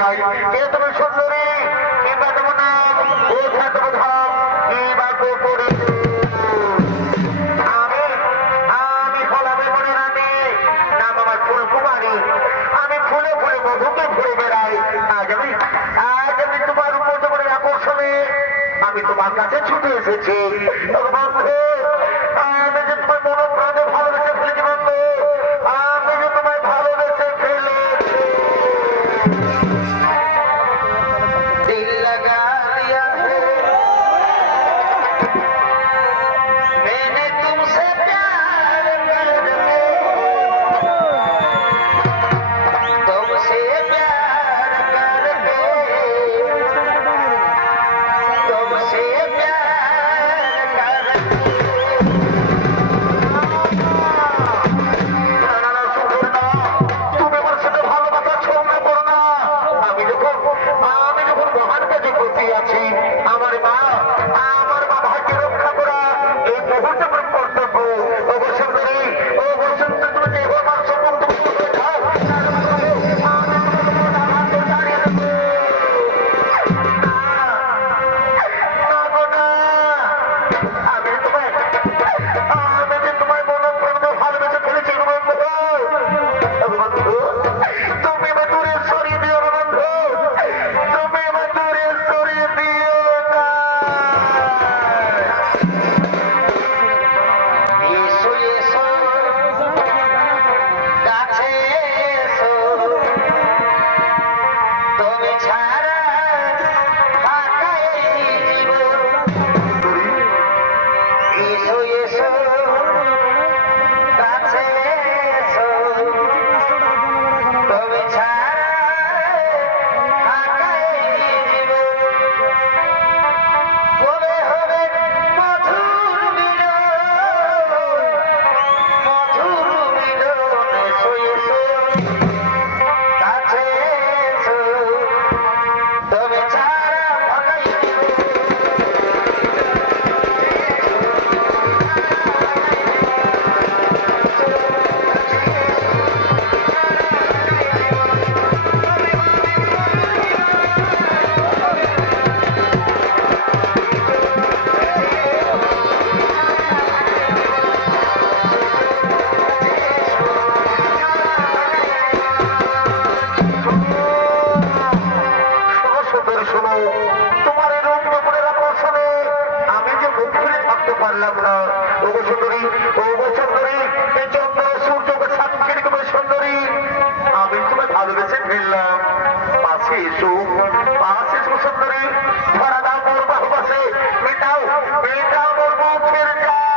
যাই। কে তুমি সুন্দরী, কিংবা তোমার নাম, কোথা তোমার ধাম, কি বা করি আমি? আমি হলাম মনে রানী, নাম আমার ফুলকুমারী। আমি ফুলে ফুলে মধুকে ঘুরে বেড়াই। আজ আমি তোমার উপর তোমার আকর্ষণে আমি তোমার কাছে ছুটে এসেছি। বন্ধু, আমি যে তোমার মন প্রাণে ভালোবেসে ফেলেছি বন্ধু, আমি যে তোমায় ভালোবেসে ফেলেছি। দিল লাগা দিয়া है मैंने तुमसे प्यार करके, तुमसे प्यार करके, तुमसे प्यार करके। না, না, শুধু না, তুমি আমার সাথে ভালোবাসা ছড়না করো না। আমি যখন মহান কাজে করতে আছি, আমার মা ভাগ্য রক্ষা করা এই মুহূর্তে আমার কর্তব্য। ও বসুন্ধরী, ও বসন্ত, তুমি যে আমার সম্বন্ধ করে যাও, আমি তোমার হাত দাঁড়িয়ে দেবো। না গো না, আমি যে তোমায় মন প্রাণে ভালোবেসে ফেলেছি গো বন্ধু। বন্ধু, তুমি আমার দূরে সরিয়ে দিও না বন্ধু, তুমি আমার দূরে সরিয়ে দিও না। এসো এসো কাছে এসো, তুমি ছাড়া ফাঁকা এই জীবন। এসো এসো কাছে এসো, তুমি ছাড়া ফাঁকা এই জীবন। কবে হবে মধুর মিলন, মধুর মিলন। এসো এসো কাছে এসো, তুমি ছাড়া ফাঁকা এই জীবন। শোনো সুন্দরী, শোনো, তোমার এই রূপ রূপের আকর্ষণে আমি যে মুখ ফিরে থাকতে পারলাম না। ও গো সুন্দরী, ও গো সুন্দরী, এই চন্দ্র সূর্যকে সাক্ষী রেখে বলে সুন্দরী, আমি তোমায় ভালোবেসে ফেললাম। পাশে এসো, পাশে এসো সুন্দরী, ধরা দাও মোর বাহুপাশে, মেটাও মেটাও মোর মুখের জ্বালা।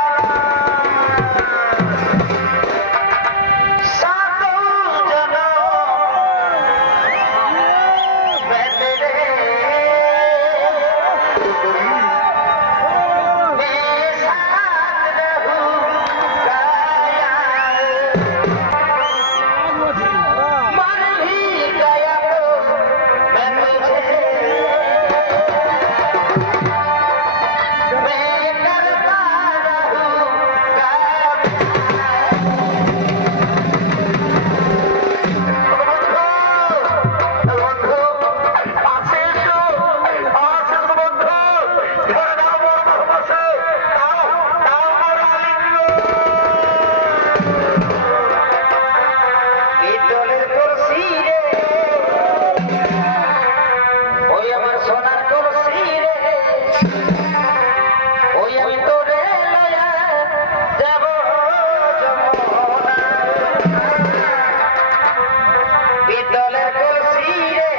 বিদ্যালয়ের কলসি রে